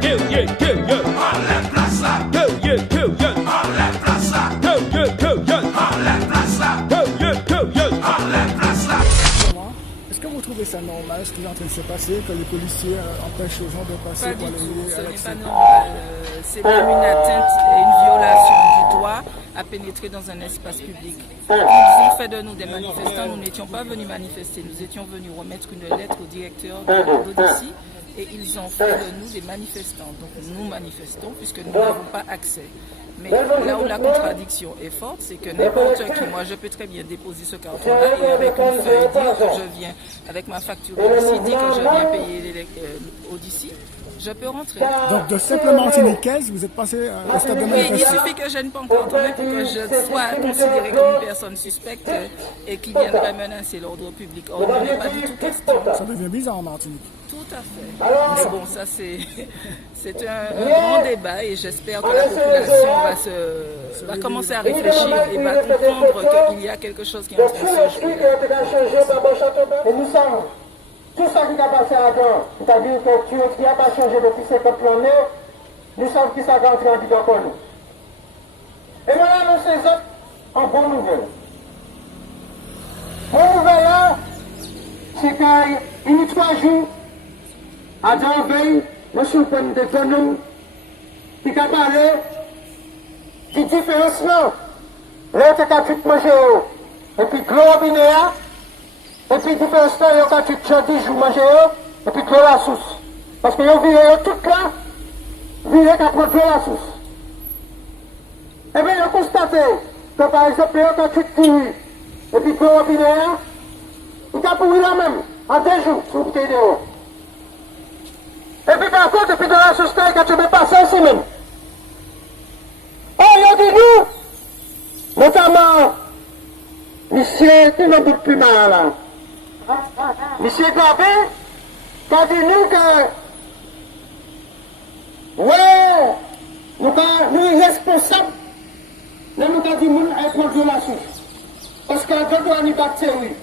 Est-ce que vous trouvez ça normal, ce qui est en train de se passer, que les policiers empêchent les gens de passer pour aller à l'accès? Ce n'est pas normal. C'est même une atteinte et une violation du droit à pénétrer dans un espace public. Ils ont fait de nous des manifestants. Nous n'étions pas venus manifester. Nous étions venus remettre une lettre au directeur d'Odyssey et ils ont fait de nous des manifestants. Donc nous manifestons puisque nous n'avons pas accès. Mais là où la contradiction est forte, c'est que n'importe qui, moi je peux très bien déposer ce carton-là et avec une feuille dire que je viens, avec ma facture d'Odyssey, dire que je viens payer Odyssey, je peux rentrer. Donc de simplement martiniquaise, vous êtes passé à un stade de Oui, manifestation? il suffit que je ne pas encore pour que je sois considérée comme une personne suspecte et qui viendrait menacer l'ordre public. Or, il n'est pas du tout question. Ça devient bizarre en Martinique. Tout à fait. Mais bon, ça c'est un grand débat et j'espère que la population va commencer à réfléchir et va comprendre qu'il y a quelque chose qui est en train de se jouer. Et nous sommes, tout ça qui a passé avant, c'est-à-dire que tu n'as pas changé depuis 50 années, nous sommes qui ça va entrer en vigueur pour nous. Et voilà, nous ces autres en bonne nouvelle. Bonne nouvelle là, c'est qu'il y a 3 jours, à Danveille, nous sommes des bonhommes qui ont parlé du différenciement. Là, tu as tout mangé, et puis globinéa, et puis différenciement, il y a tout 10 jours mangé, et puis chlore la sauce. Parce que vous virez tout là, virez qu'à prendre la sauce. Et bien, vous constatez que par exemple, il y a tout pourri, et puis globinéa, il a pourri là même, en 2 jours, sur le dehors. Et puis par contre, depuis de la société, quand tu veux passer aussi même. Oh, il y a dit nous, notamment, monsieur, qui n'a plus mal là. Monsieur Gabé, qui a dit nous que, ouais, nous sommes responsables, nous avons dit nous, elle prend de la souche. Parce qu'elle doit une bactérie.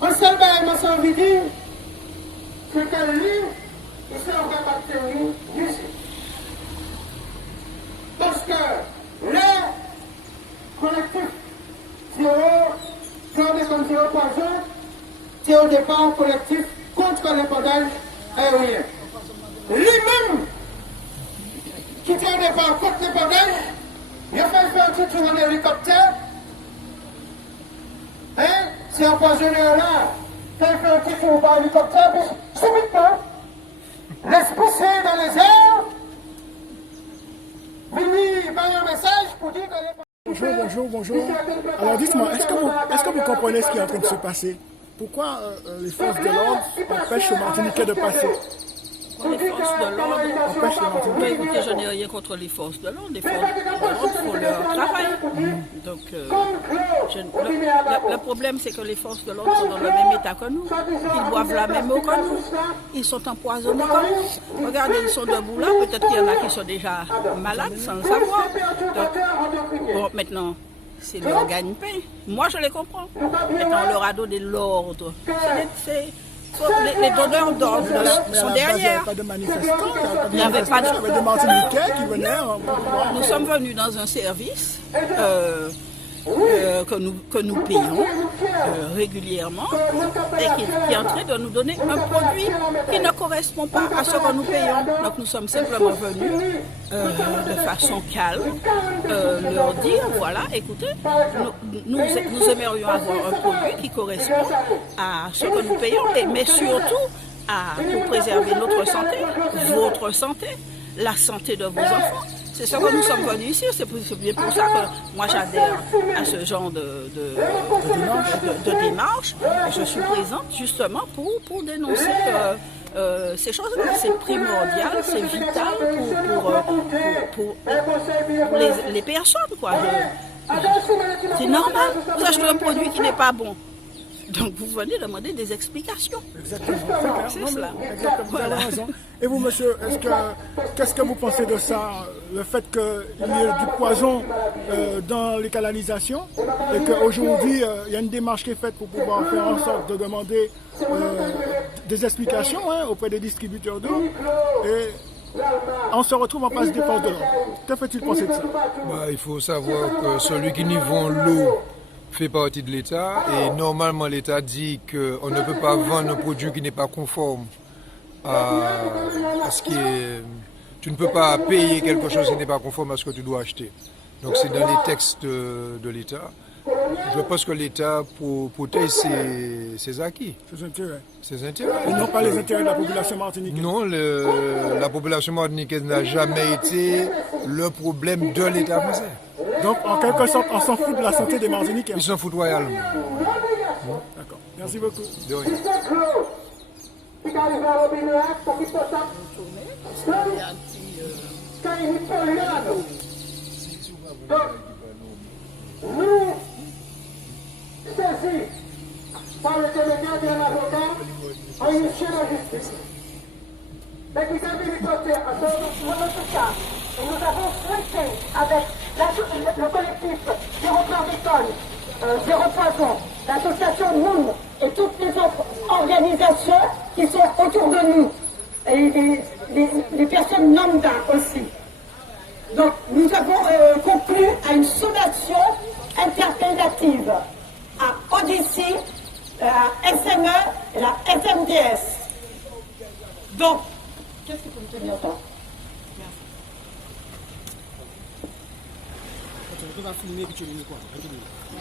En seul bain, je envie de dire, c'est que lui, il s'est encore bactérie ici. Parce que les collectifs zéro, comme zéro poison, c'est au départ collectif contre l'épandage aérien. Lui-même, qui était au départ contre l'épandage, il a fait faire un petit tour en hélicoptère. Hein? C'est empoisonné là. Fait un petit tour par hélicoptère, puis subitement, l'esprit c'est dans les airs, venu par un message pour dire que Bonjour. Alors dites-moi, est-ce que vous comprenez ce qui est en train de se passer? Pourquoi les forces de l'ordre empêchent les Martiniquais de passer? Les forces de l'ordre empêchent les Martiniquais. Écoutez, je n'ai rien contre les forces de l'ordre. Les forces de l'ordre font leur travail. Donc, le problème, c'est que les forces de l'ordre sont dans le même état que nous. Ils boivent la même eau que nous. Ils sont empoisonnés comme nous. Regardez, ils sont debout là. Peut-être qu'il y en a qui sont déjà malades sans le savoir. Donc, bon, maintenant, c'est leur gagne-pain. Moi, je les comprends. Maintenant, on leur a donné l'ordre. Les donneurs d'ordre sont derrière. Il n'y avait pas de manifestants, il n'y avait pas de Martiniquais qui venaient. Nous sommes venus dans un service que nous payons régulièrement et qui est en train de nous donner un produit qui ne correspond pas à ce que nous payons. Donc nous sommes simplement venus de façon calme leur dire, voilà, écoutez, nous aimerions avoir un produit qui correspond à ce que nous payons, mais surtout pour préserver notre santé, votre santé, la santé de vos enfants. C'est ça que nous sommes venus ici, c'est bien pour ça que moi j'adhère à ce genre de démarche. Et je suis présente justement pour dénoncer ces choses-là. C'est primordial, c'est vital pour les personnes, quoi. C'est normal, vous achetez un produit qui n'est pas bon. Donc vous venez demander des explications. Exactement. C'est cela. Exactement. Vous avez raison. Et vous, monsieur, qu'est-ce que vous pensez de ça? Le fait qu'il y ait du poison dans les canalisations et qu'aujourd'hui, il y a une démarche qui est faite pour pouvoir faire en sorte de demander des explications auprès des distributeurs d'eau et on se retrouve en face des forces de l'ordre. Que fait-il penser de ça? Il faut savoir que celui qui nous vend l'eau fait partie de l'État et normalement l'État dit qu'on ne peut pas vendre un produit qui n'est pas conforme à ce qui est... Tu ne peux pas payer quelque chose qui n'est pas conforme à ce que tu dois acheter. Donc c'est dans les textes de l'État. Je pense que l'État protège ses acquis. Ses intérêts. Et non pas les intérêts de la population martiniquaise. Non, la population martiniquaise n'a jamais été le problème de l'État français. Donc en quelque sorte, on s'en fout de la santé des Martiniquais. Ils s'en foutent royalement. D'accord. Merci beaucoup. De rien. Nous, saisis par le téléphone d'un avocat, ont initié la justice. Mais qui a vu porter à notre cas, et nous avons souhaité, avec le collectif Zéro Chlordécone, Zéro Poison, l'association Moon et toutes les autres organisations qui sont autour de nous, et les personnes lambda aussi. Donc nous avons conclu à une sommation interpellative à Odyssey, la SME et la FMDS. Donc, qu'est-ce que vous me tenez autant?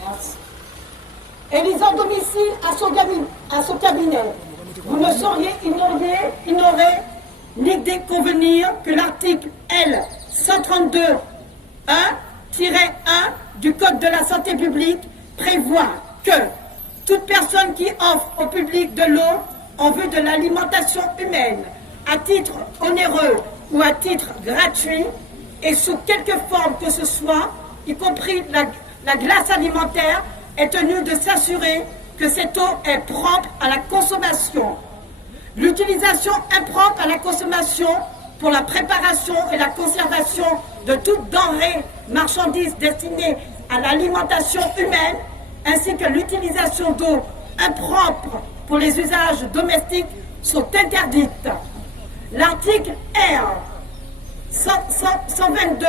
Merci. Élise en domicile à son cabinet. Vous ne sauriez ignorer ni déconvenir que l'article L 132.1-1 du Code de la santé publique prévoit que toute personne qui offre au public de l'eau en vue de l'alimentation humaine à titre onéreux ou à titre gratuit et sous quelque forme que ce soit, y compris la glace alimentaire, est tenue de s'assurer que cette eau est propre à la consommation. L'utilisation impropre à la consommation pour la préparation et la conservation de toute denrée, marchandise destinée à l'alimentation humaine, ainsi que l'utilisation d'eau impropre pour les usages domestiques sont interdites. L'article R 122,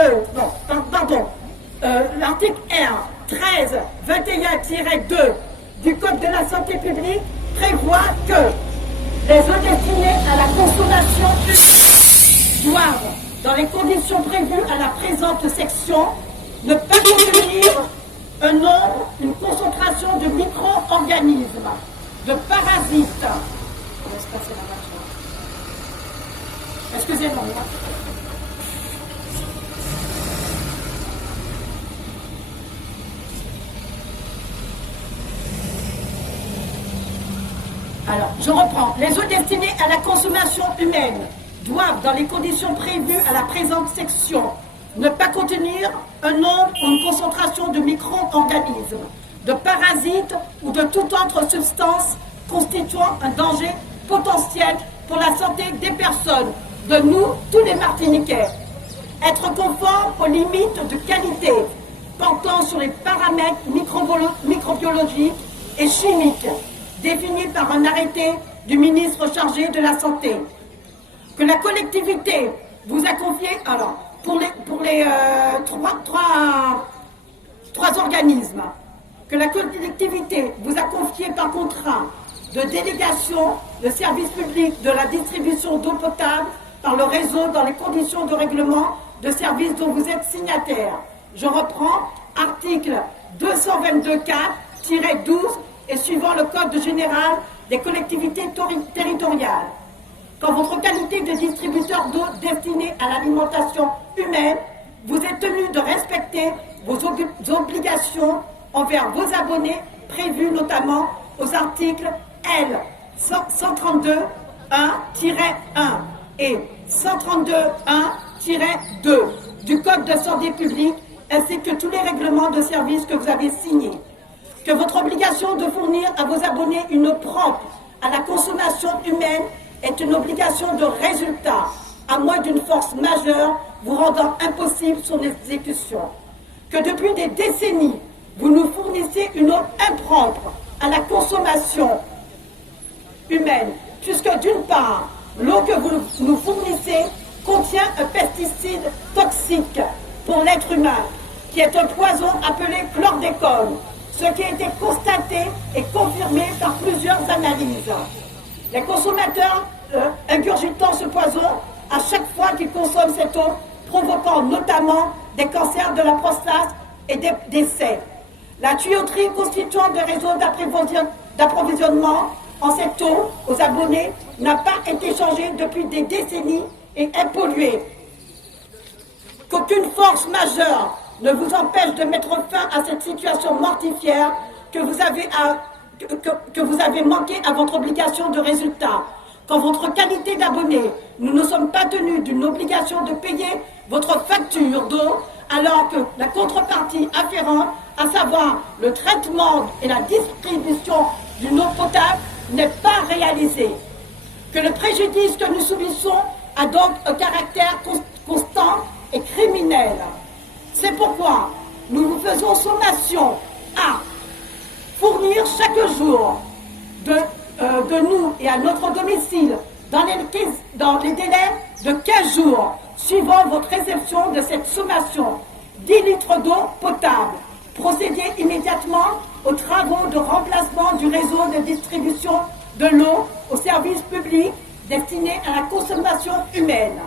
l'article R 1321-2 du Code de la santé publique prévoit que les eaux destinées à la consommation doivent, dans les conditions prévues à la présente section, ne pas contenir un nombre, une concentration de micro-organismes, de parasites. Excusez-moi. Alors, je reprends. Les eaux destinées à la consommation humaine doivent, dans les conditions prévues à la présente section, ne pas contenir un nombre ou une concentration de micro-organismes, de parasites ou de toute autre substance constituant un danger potentiel pour la santé des personnes, de nous, tous les Martiniquais. Être conforme aux limites de qualité portant sur les paramètres microbiologiques et chimiques définis par un arrêté du ministre chargé de la Santé. Que la collectivité vous a confié, alors, pour les trois organismes, que la collectivité vous a confié par contrat de délégation le service public de la distribution d'eau potable par le réseau dans les conditions de règlement de service dont vous êtes signataire. Je reprends article 222.4-12 et suivant le Code général des collectivités territoriales. Qu'en votre qualité de distributeur d'eau destinée à l'alimentation humaine, vous êtes tenu de respecter vos obligations envers vos abonnés prévues notamment aux articles L 132.1-1 et 132.1-2 du Code de santé publique ainsi que tous les règlements de service que vous avez signés. Que votre obligation de fournir à vos abonnés une eau propre à la consommation humaine est une obligation de résultat, à moins d'une force majeure vous rendant impossible son exécution. Que depuis des décennies, vous nous fournissez une eau impropre à la consommation humaine, puisque d'une part, l'eau que vous nous fournissez contient un pesticide toxique pour l'être humain, qui est un poison appelé chlordécone, ce qui a été constaté et confirmé par plusieurs analyses. Les consommateurs ingurgitant ce poison à chaque fois qu'ils consomment cette eau, provoquant notamment des cancers de la prostate et des décès. La tuyauterie constituant des réseaux d'approvisionnement en cette eau aux abonnés n'a pas été changée depuis des décennies et est polluée. Qu'aucune force majeure ne vous empêche de mettre fin à cette situation mortifère que vous avez manqué à votre obligation de résultat. Qu'en votre qualité d'abonné, nous ne sommes pas tenus d'une obligation de payer votre facture d'eau, alors que la contrepartie afférente, à savoir le traitement et la distribution d'une eau potable, n'est pas réalisée. Que le préjudice que nous subissons a donc un caractère constant et criminel. C'est pourquoi nous vous faisons sommation à fournir chaque jour de nous et à notre domicile dans les délais de 15 jours suivant votre réception de cette sommation 10 litres d'eau potable. Procédez immédiatement aux travaux de remplacement du réseau de distribution de l'eau au service public destiné à la consommation humaine.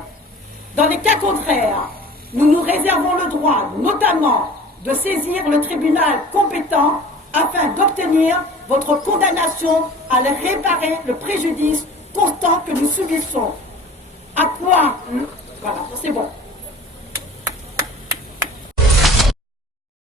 Dans les cas contraires, nous nous réservons le droit, notamment, de saisir le tribunal compétent afin d'obtenir votre condamnation à réparer le préjudice constant que nous subissons. À quoi? Voilà, c'est bon.